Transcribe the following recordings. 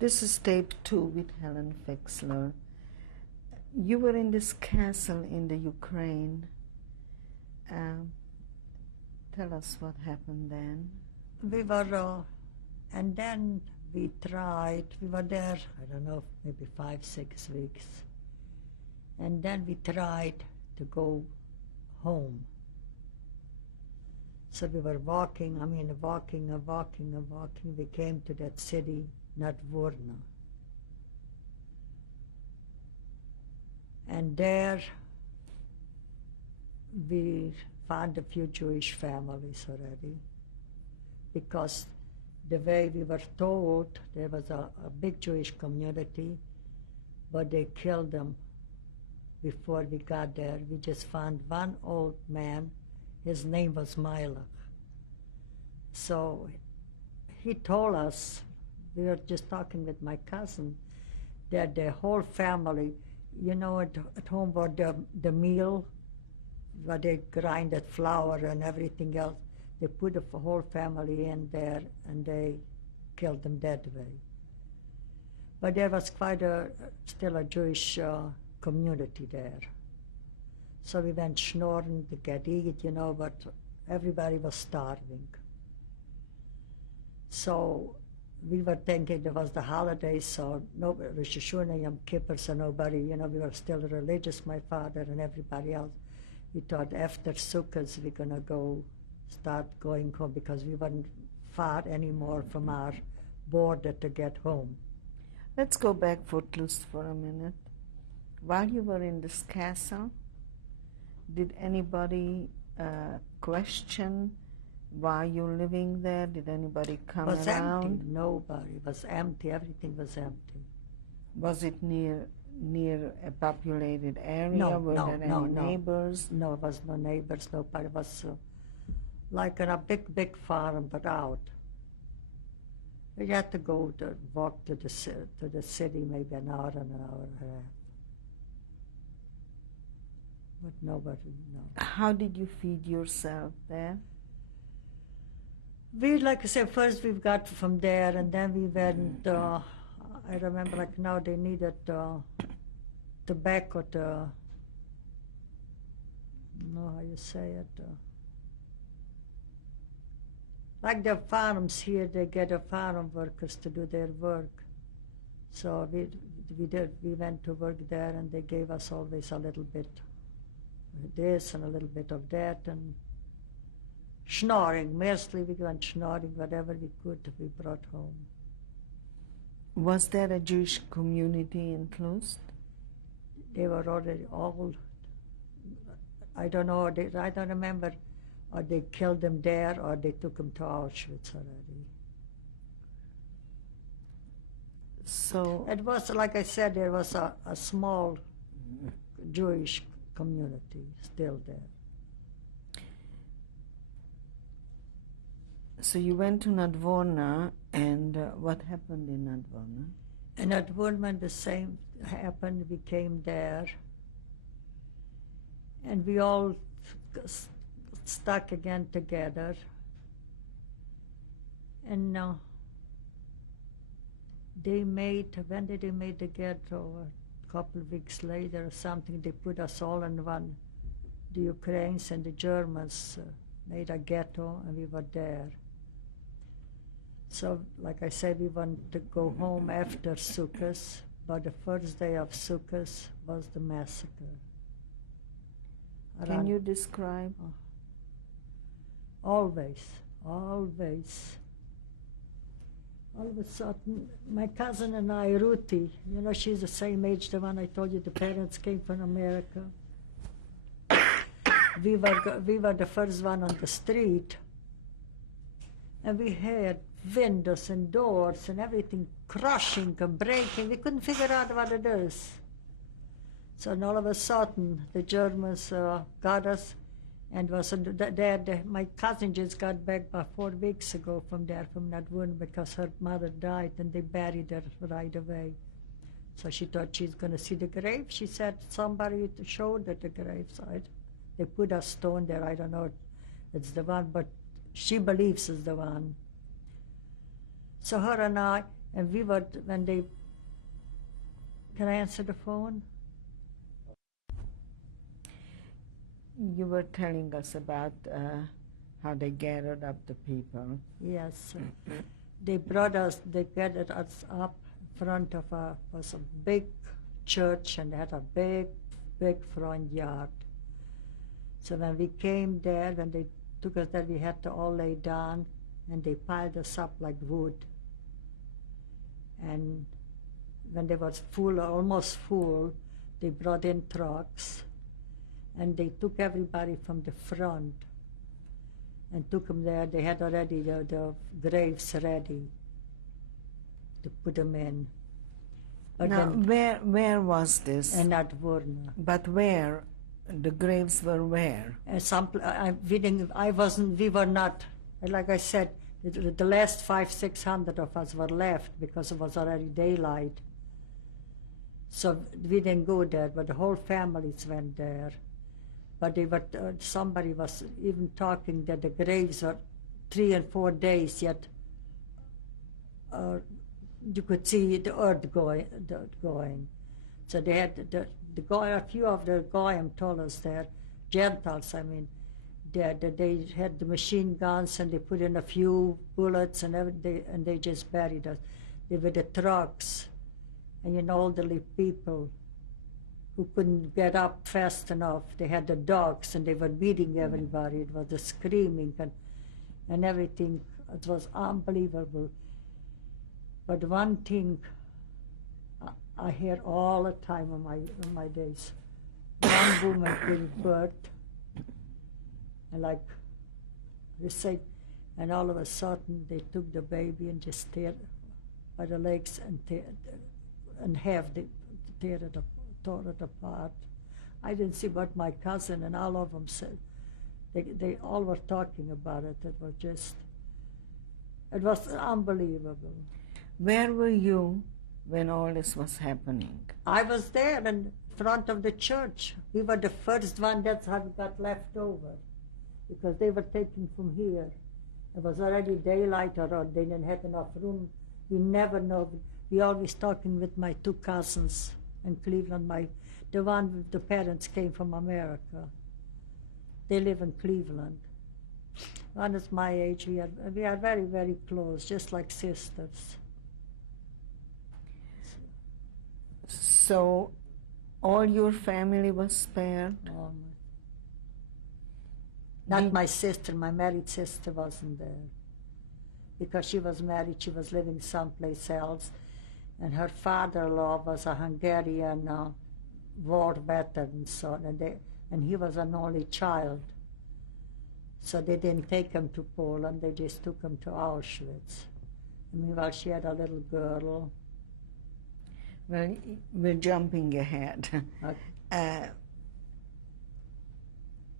This is tape 2 with Helen Fixler. You were in this castle in the Ukraine. Tell us what happened then. We were, and then we were there, I don't know, maybe 5-6 weeks. And then we tried to go home. So we were walking. We came to that city, Nadvorna. And there we found a few Jewish families already, because the way we were told, there was a big Jewish community, but they killed them before we got there. We just found one old man. His name was Milach. So he told us, we were just talking with my cousin, that the whole family, you know, at home where the meal, where they grinded flour and everything else, they put the whole family in there and they killed them that way. But there was quite still a Jewish community there. So we went schnorring to get eat, you know, but everybody was starving. So we were thinking it was the holidays, so nobody, Rosh Hashanah, Yom Kippur, so nobody, you know, we were still religious, my father and everybody else. We thought after Sukkot we're gonna start going home, because we weren't far anymore from our border to get home. Let's go back footloose for a minute. While you were in this castle, did anybody question why you're living there? Did anybody come around? It was empty. Nobody. It was empty. Everything was empty. Was it near a populated area? No, Were there any neighbors? No, it was no neighbors. Nobody. It was like a big farm, but out. You had to walk to the city, maybe an hour and a half. But nobody, no. How did you feed yourself there? We, like I said, first we got from there, and then we went, I remember like now they needed tobacco to, I don't know how you say it. Like the farms here, they get farm workers to do their work. So we went to work there, and they gave us always a little bit of this and a little bit of that, and schnorring. Mostly we went schnorring, whatever we could, we brought home. Was there a Jewish community enclosed? They were already all, I don't know, I don't remember, or they killed them there, or they took them to Auschwitz already. So it was, like I said, there was a small Jewish community still there. So you went to Nadvorna, and what happened in Nadvorna? In Nadvorna, the same happened. We came there, and we all stuck again together. And when did they made the ghetto? A couple of weeks later or something, they put us all in one. The Ukrainians and the Germans made a ghetto, and we were there. So, like I said, we wanted to go home after Sukkot, but the first day of Sukkot was the massacre. Can you describe? Always. All of a sudden, my cousin and I, Ruthie, you know, she's the same age, the one I told you, the parents came from America. We were the first one on the street, and we had windows and doors and everything crushing and breaking. We couldn't figure out what it is. So all of a sudden, the Germans got us, and was there. My cousin just got back about 4 weeks ago from there, from Nadvorna, because her mother died, and they buried her right away. So she thought she's going to see the grave. She said somebody showed her the graveside. They put a stone there. I don't know if it's the one, but she believes it's the one. So her and I, And we were, when they, can I answer the phone? You were telling us about how they gathered up the people. Yes. They gathered us up in front of was a big church, and they had a big, big front yard. So when we came there, when they took us there, we had to all lay down, and they piled us up like wood. And when they was full, almost full, they brought in trucks, and they took everybody from the front and took them there. They had already the graves ready to put them in. But Now, where was this? And at Varna. But where? The graves were where? We were not, like I said, the last 500-600 of us were left because it was already daylight. So we didn't go there, but the whole families went there. But they were, somebody was even talking that the graves are 3 and 4 days yet. You could see the earth going. So they had a few of the Goyim told us there, Gentiles, I mean, that they had the machine guns and they put in a few bullets and everything, and they just buried us. They were the trucks, and elderly people who couldn't get up fast enough. They had the dogs and they were beating everybody. It was the screaming and everything. It was unbelievable. But one thing I hear all the time on my days, one woman gave birth, and like they say, and all of a sudden they took the baby and just tear by the legs and tore it apart. I didn't see, but my cousin and all of them said, they all were talking about it. It was unbelievable. Where were you when all this was happening? I was there in front of the church. We were the first one that had got left over because they were taken from here. It was already daylight or they didn't have enough room. We never know. We always talking with my 2 cousins in Cleveland. The one with the parents came from America. They live in Cleveland. One is my age. We are very, very close, just like sisters. So all your family was spared? Not my sister. My married sister wasn't there because she was married. She was living someplace else. And her father-in-law was a Hungarian war veteran, and he was an only child. So they didn't take him to Poland, they just took him to Auschwitz. And meanwhile, she had a little girl. Well, we're jumping ahead. Okay.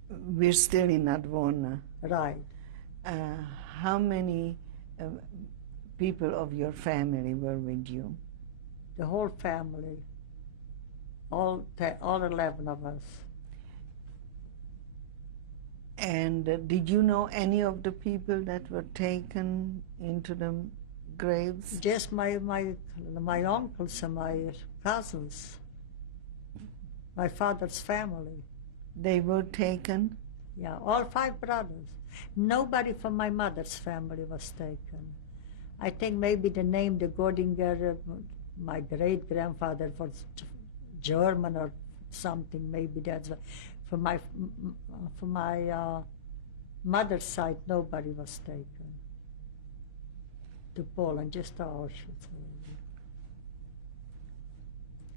We're still in Advona. Right. How many people of your family were with you? The whole family, all 11 of us. And did you know any of the people that were taken into the graves? Just my uncles and my cousins, my father's family. They were taken? Yeah, all 5 brothers. Nobody from my mother's family was taken. I think maybe the name, the Godinger, my great-grandfather was German or something, maybe that's why. From my mother's side, nobody was taken to Poland, just to Auschwitz.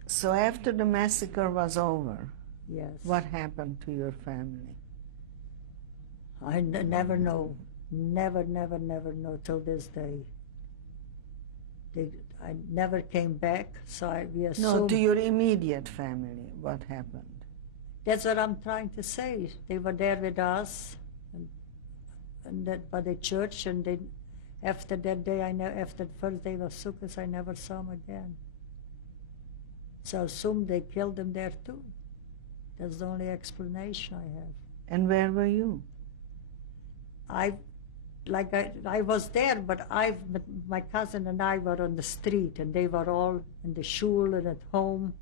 So after the massacre was over, yes. What happened to your family? I never know. Never know till this day. I never came back, so we assume... No, to your immediate family, what happened? That's what I'm trying to say. They were there with us, by the church, and after that day, after the first day of Sukkot, I never saw them again. So I assume they killed them there too. That's the only explanation I have. And where were you? like I was there, but my cousin and I were on the street, and they were all in the shul and at home.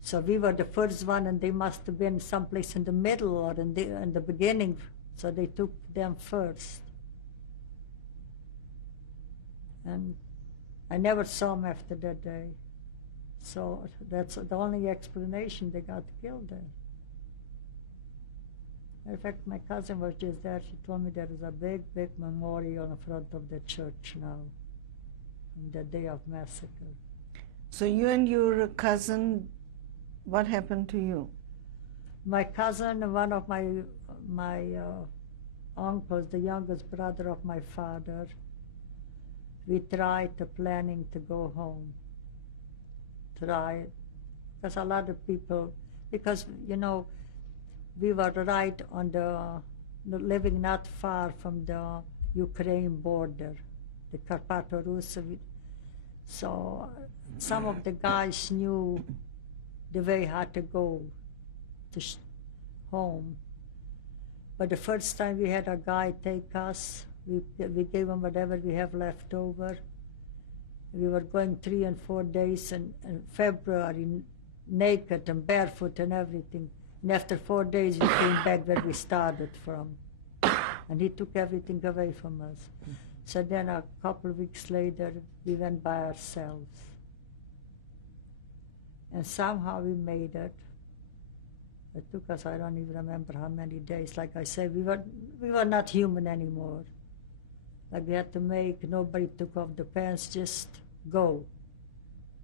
So we were the first one, and they must have been someplace in the middle or in the beginning. So they took them first. And I never saw them after that day. So that's the only explanation. They got killed there. In fact, my cousin was just there. She told me there is a big, big memorial in front of the church now, on the day of massacre. So you and your cousin, what happened to you? My cousin, one of my uncles, the youngest brother of my father, we tried planning to go home. Because a lot of people, because, you know, we were right on living not far from the Ukraine border, the Karpato-Russ. So some of the guys knew the way how to go to home. But the first time we had a guy take us, we gave him whatever we have left over. We were going 3 and 4 days in February, naked and barefoot and everything. And after 4 days, we came back where we started from. And he took everything away from us. So then a couple of weeks later, we went by ourselves. And somehow we made it. It took us, I don't even remember how many days. Like I said, we were not human anymore. Like we had to nobody took off the pants, just go.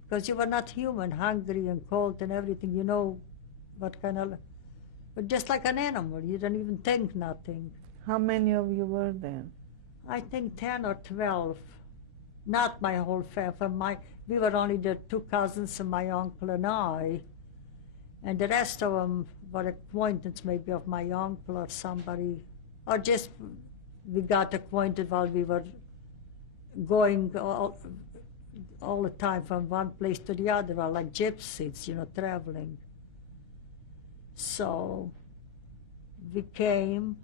Because you were not human, hungry and cold and everything, you know what kind of, but just like an animal, you don't even think nothing. How many of you were there? I think 10 or 12, not my whole family. We were only the 2 cousins and my uncle and I, and the rest of them were acquaintance maybe of my uncle or somebody, or just we got acquainted while we were going all the time from one place to the other, like gypsies, you know, traveling. So we came,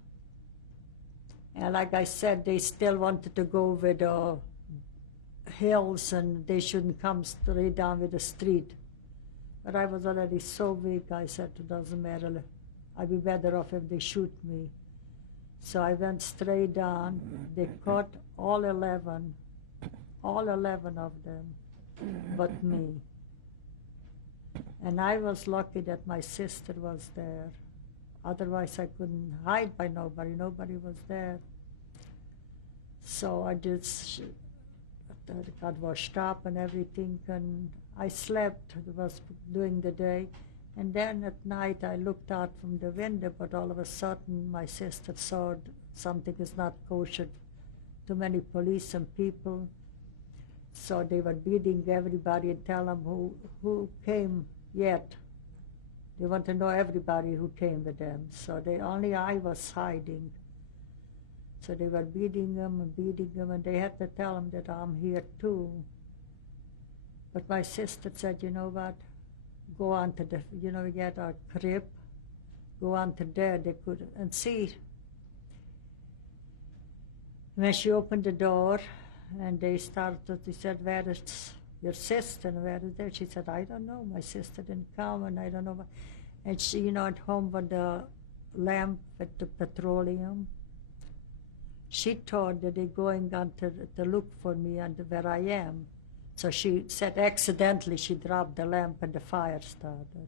and like I said, they still wanted to go with the hills, and they shouldn't come straight down with the street. But I was already so weak, I said, it doesn't matter. I'd be better off if they shoot me. So I went straight down. They caught all 11 of them, but me. And I was lucky that my sister was there. Otherwise, I couldn't hide by nobody. Nobody was there. So I just got washed up and everything, and I slept. It was during the day. And then at night, I looked out from the window, but all of a sudden, my sister saw something is not kosher. Too many police and people. So they were beating everybody and tell them who came yet. They want to know everybody who came with them. So only I was hiding. So they were beating them, and they had to tell them that I'm here too. But my sister said, you know what? Go on to we get our crib, go on to there, they could, and see. When she opened the door, and they said, where is your sister, and where is that? She said, I don't know, my sister didn't come, and I don't know. And she, at home with the lamp with the petroleum, she thought that they're going on to look for me and where I am. So she said accidentally she dropped the lamp and the fire started.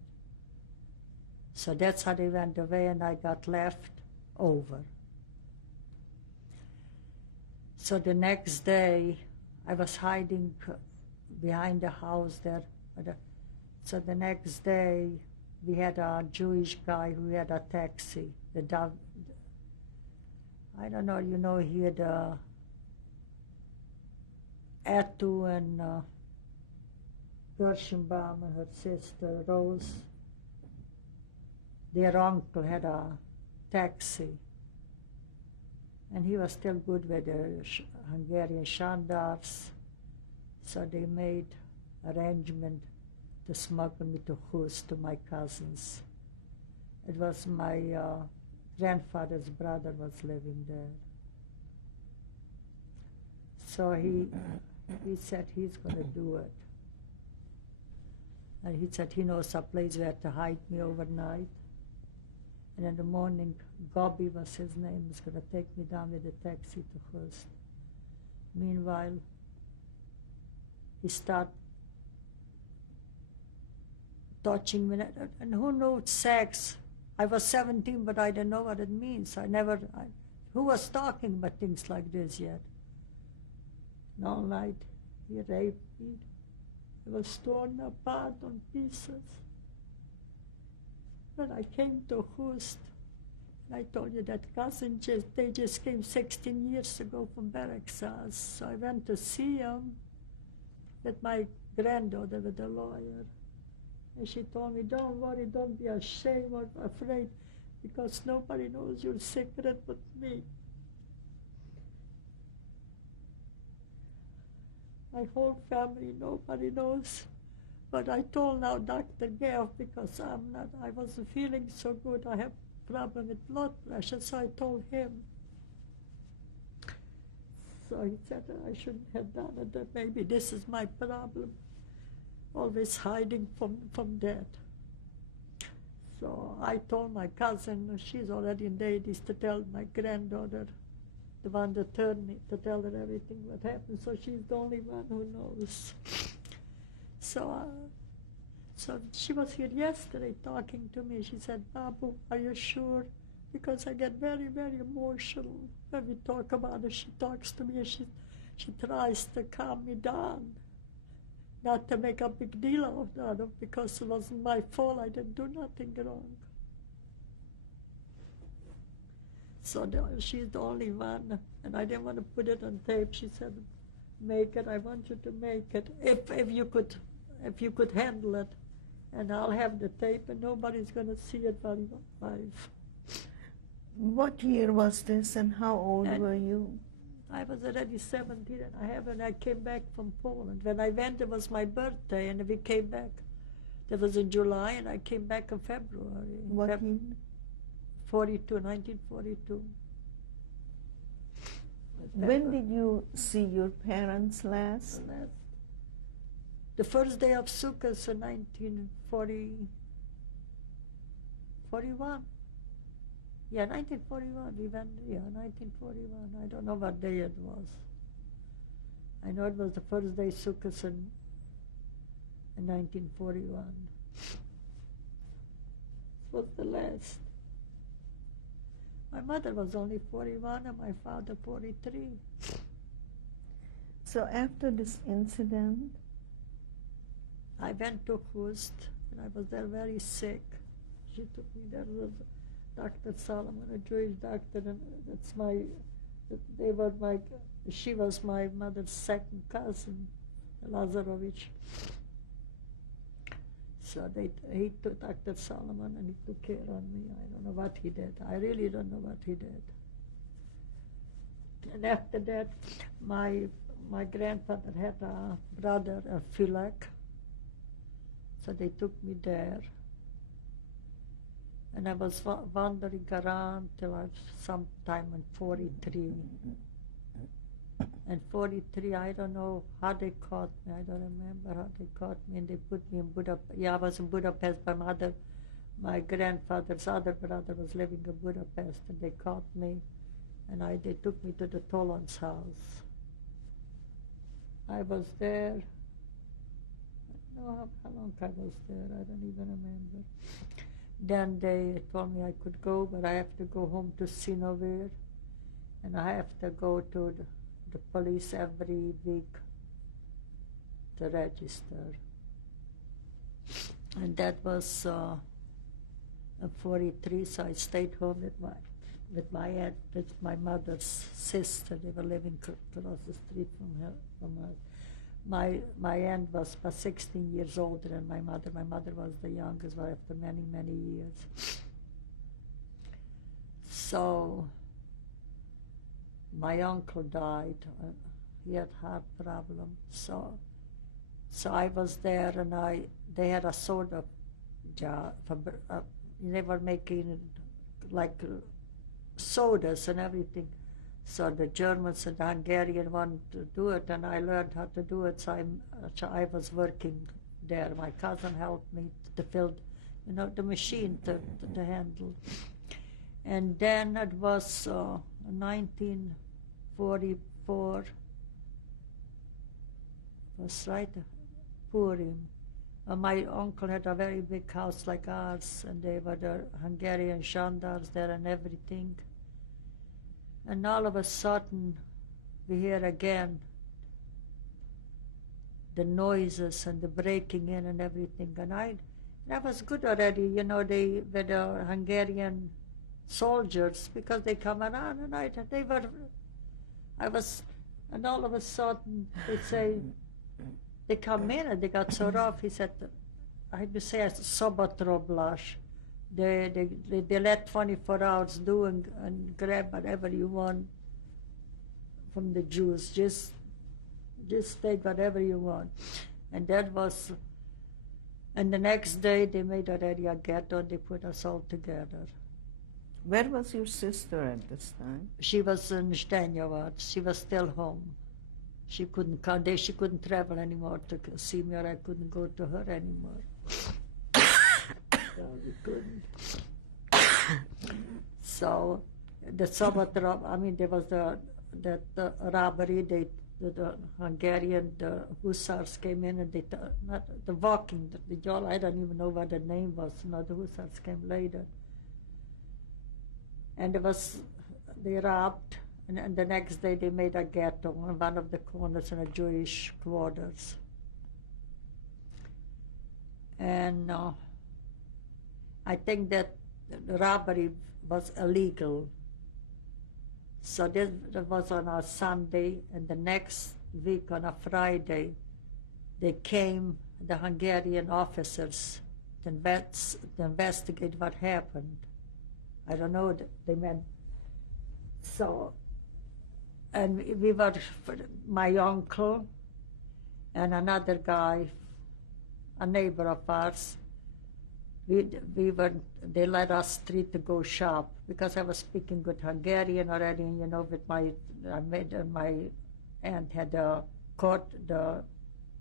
So that's how they went away, and I got left over. So the next day, I was hiding behind the house there. So the next day, we had a Jewish guy who had a taxi. I don't know, he had Atu and Gershenbaum and her sister Rose. Their uncle had a taxi, and he was still good with the Hungarian gendarmes, so they made arrangement to smuggle me to Hus, to my cousins. It was my grandfather's brother was living there. So he said he's going to do it. And he said he knows a place where to hide me overnight. And in the morning, Gobby was his name, was going to take me down with a taxi to Hurst. Meanwhile, he started touching me, and who knows sex? I was 17, but I didn't know what it means. Who was talking about things like this yet? And all night, he raped me. I was torn apart on pieces. When I came to Hurst, I told you that cousin, they just came 16 years ago from Berexas. So I went to see him with my granddaughter, with the lawyer. And she told me, don't worry, don't be ashamed or afraid, because nobody knows your secret but me. My whole family, nobody knows. But I told now Dr. Gav, because I wasn't feeling so good. I have problem with blood pressure, so I told him. So he said I shouldn't have done it, that maybe this is my problem, always hiding from Dad. So I told my cousin, she's already in the 80s, to tell my granddaughter, the one that turned me, to tell her everything what happened, so she's the only one who knows. So she was here yesterday talking to me. She said, Babu, are you sure? Because I get very, very emotional when we talk about it. She talks to me and she tries to calm me down, not to make a big deal out of it, because it wasn't my fault. I didn't do nothing wrong. So she's the only one, and I didn't want to put it on tape. She said, make it. I want you to make it, if you could handle it. And I'll have the tape, and nobody's going to see it while you're alive. What year was this, and how old were you? I was already 17, and I came back from Poland. When I went, it was my birthday, and we came back. That was in July, and I came back in February. What year? 1942. When did you see your parents last? The first day of Sukkot in 1941. Yeah, 1941. We went, 1941. I don't know what day it was. I know it was the first day Sukkot in 1941. It was the last. My mother was only 41 and my father 43. So after this incident, I went to Hurst, and I was there very sick. She took me there with Dr. Solomon, a Jewish doctor, and she was my mother's second cousin, Lazarovich. So he took Dr. Solomon, and he took care of me. I don't know what he did. I really don't know what he did. And after that, my grandfather had a brother, a Fixler. So they took me there, and I was wandering around till sometime in 43. And 43, I don't know how they caught me. I don't remember how they caught me, and they put me in Budapest. Yeah, I was in Budapest. My grandfather's other brother was living in Budapest, and they caught me, and they took me to the Tolan's house. I was there. I don't know how long I was there. I don't even remember. Then they told me I could go, but I have to go home to Sinover, and I have to go to the police every week to register. And that was in 43, so I stayed home with my aunt, with my mother's sister. They were living across the street from us. My aunt was about 16 years older than my mother. My mother was the youngest, but after many, many years. So my uncle died. He had heart problem. So I was there, and they had a soda jar. They were making like sodas and everything. So the Germans and the Hungarian wanted to do it, and I learned how to do it. So I was working there. My cousin helped me to fill, the machine to handle. And then it was 1944. Was right, Purim. My uncle had a very big house like ours, and they were the Hungarian gendarmes there and everything. And all of a sudden, we hear again the noises and the breaking in and everything. And that was good already, they were the Hungarian soldiers, because they come around and and all of a sudden they say, they come in and they got so rough. He said, I had to say, sobotroblash. They let 24 hours do and grab whatever you want from the Jews. Just take whatever you want. And that was, and the next day they made already a ghetto and they put us all together. Where was your sister at this time? She was in Stenjavad. She was still home. She couldn't come. She couldn't travel anymore to see me, or I couldn't go to her anymore. So we couldn't. So the there was the robbery. The Hungarian, the hussars came in and they not the walking, the I don't even know what the name was. The hussars came later, and they robbed. And the next day they made a ghetto on one of the corners in a Jewish quarters. And I think that the robbery was illegal. So this was on a Sunday, and the next week on a Friday, they came, the Hungarian officers, to investigate what happened. I don't know, they meant. So, and we were, my uncle and another guy, a neighbor of ours, they let us three to go shop, because I was speaking good Hungarian already, with my aunt had the court, the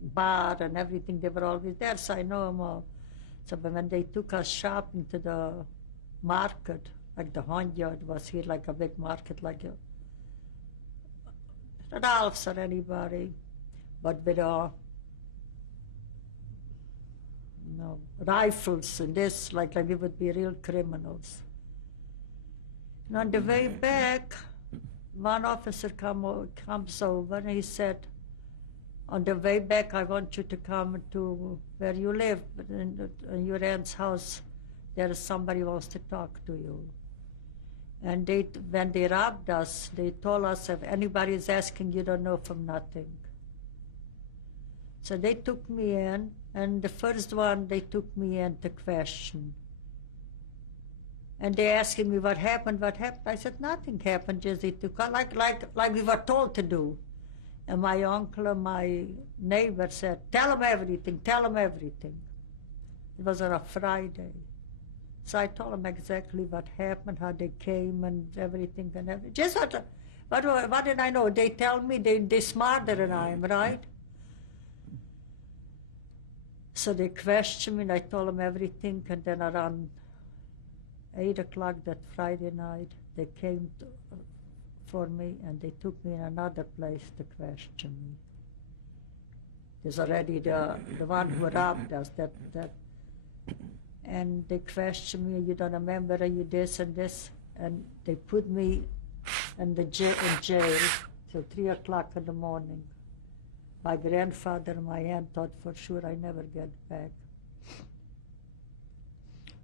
bar and everything, they were always there, so I know them all. So when they took us shopping to the market, like the Honja, it was here like a big market, like Ralph's or anybody, but with rifles and this, like we would be real criminals. And on the way back, one officer comes over and he said, on the way back, I want you to come to where you live, in your aunt's house. There is somebody who wants to talk to you. And when they robbed us, they told us, if anybody is asking, you don't know from nothing. So they took me in, and the first one, they took me in to question. And they asking me what happened. I said, nothing happened, just they took us, like we were told to do. And my uncle and my neighbor said, tell them everything. It was on a Friday. So I told them exactly what happened, how they came and everything. Just what did I know? They tell me they're smarter than I am, right? So they questioned me and I told them everything. And then around 8 o'clock that Friday night, they came for me and they took me in another place to question me. There's already the one who robbed us, and they questioned me, you don't remember, are you this and this? And they put me in jail till 3 o'clock in the morning. My grandfather and my aunt thought for sure I never get back.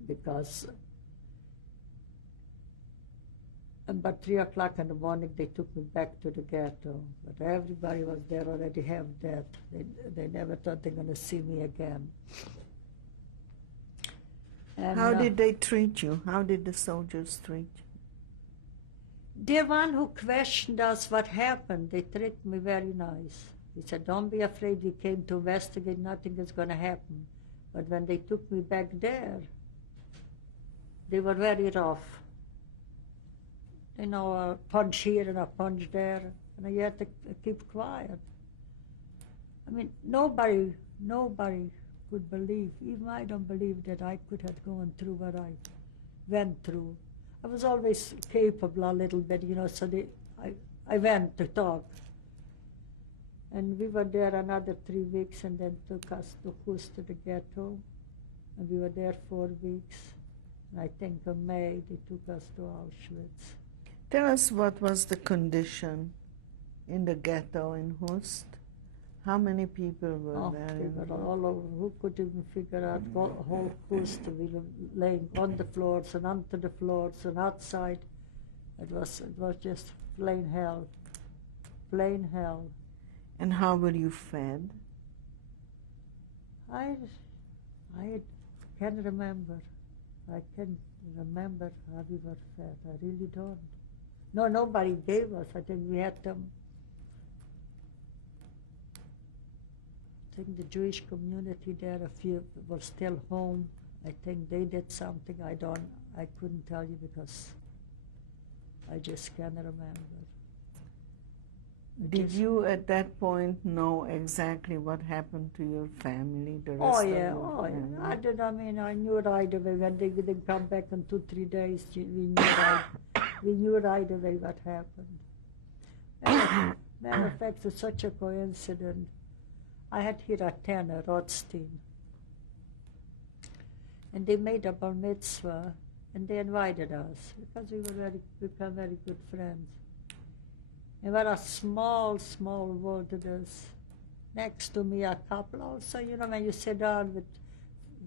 Because about 3 o'clock in the morning, they took me back to the ghetto. But everybody was there already have that. They never thought they were going to see me again. And how did they treat you? How did the soldiers treat you? The one who questioned us what happened, they treated me very nice. He said, don't be afraid, we came to investigate, nothing is going to happen. But when they took me back there, they were very rough. you know, a punch here and a punch there, and you had to keep quiet. I mean, nobody could believe, even I don't believe that I could have gone through what I went through. I was always capable a little bit, you know, so I went to talk. And we were there another 3 weeks, and then took us to Hus to the ghetto, and we were there 4 weeks. And I think in May they took us to Auschwitz. Tell us what was the condition in the ghetto in Hust? How many people were there? People all over. Who could even figure out whole Hust? We were laying on the floors and onto the floors and outside. It was just plain hell. Plain hell. And how were you fed? I can't remember. I can't remember how we were fed. I really don't. No, nobody gave us. I think we had them. I think the Jewish community there, a few were still home. I think they did something. I couldn't tell you because I just can't remember. Did you at that point know exactly what happened to your family? The rest Oh of yeah, your oh yeah. family? I mean, I knew right away when they didn't come back in 2-3 days. We knew right away what happened. Matter of fact, it's such a coincidence. I had here a tenor, Rothstein, and they made a bar mitzvah, and they invited us because we were become very good friends. And what a small world it is. Next to me, a couple also, you know, when you sit down with,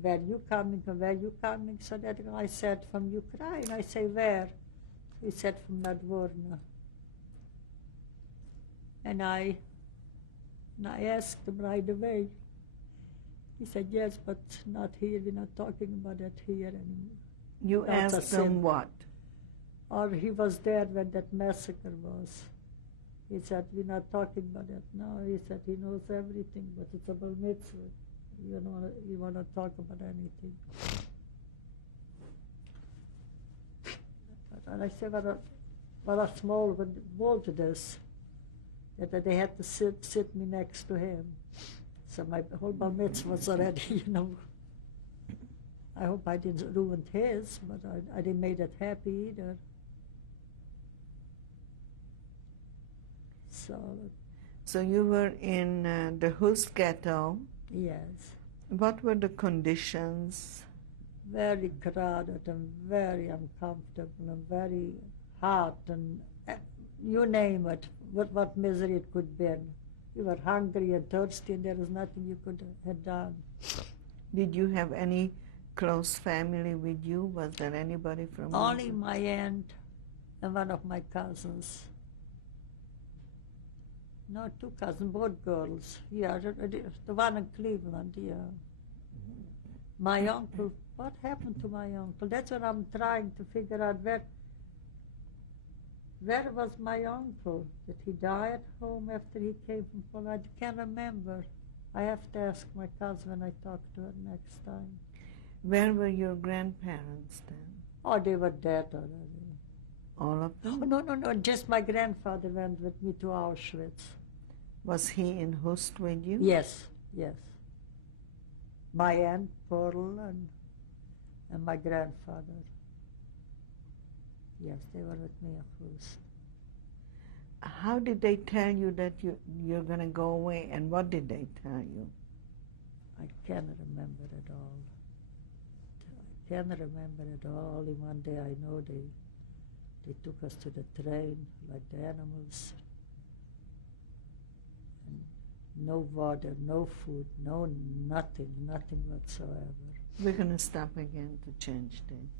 where you coming, so that guy said, from Ukraine. I say, where? He said, from Nadvorna. And I asked him right away. He said, yes, but not here. We're not talking about that here anymore. You That's asked them what? Or he was there when that massacre was. He said, we're not talking about that now. He said he knows everything, but it's a bar mitzvah. You want to talk about anything. And I said, what a small world it is, that they had to sit me next to him. So my whole bar mitzvah was already, you know. I hope I didn't ruin his, but I didn't make it happy either. So you were in the Hust ghetto. Yes. What were the conditions? Very crowded and very uncomfortable and very hot and you name it, what misery it could be. You were hungry and thirsty and there was nothing you could have done. Did you have any close family with you? Was there anybody from Only my aunt and one of my cousins. No, 2 cousins, both girls. Yeah, the one in Cleveland, yeah. My uncle, what happened to my uncle? That's what I'm trying to figure out. Where was my uncle? Did he die at home after he came from Poland? I can't remember. I have to ask my cousin when I talk to her next time. Where were your grandparents then? Oh, they were dead already. All of them? Oh, no, just my grandfather went with me to Auschwitz. Was he in Hust with you? Yes. My aunt, Pearl, and my grandfather. Yes, they were with me at Hust. How did they tell you that you're going to go away, and what did they tell you? I can't remember it all. I can't remember it all. Only one day I know they took us to the train like the animals. And no water, no food, nothing whatsoever. We're going to stop again to change things.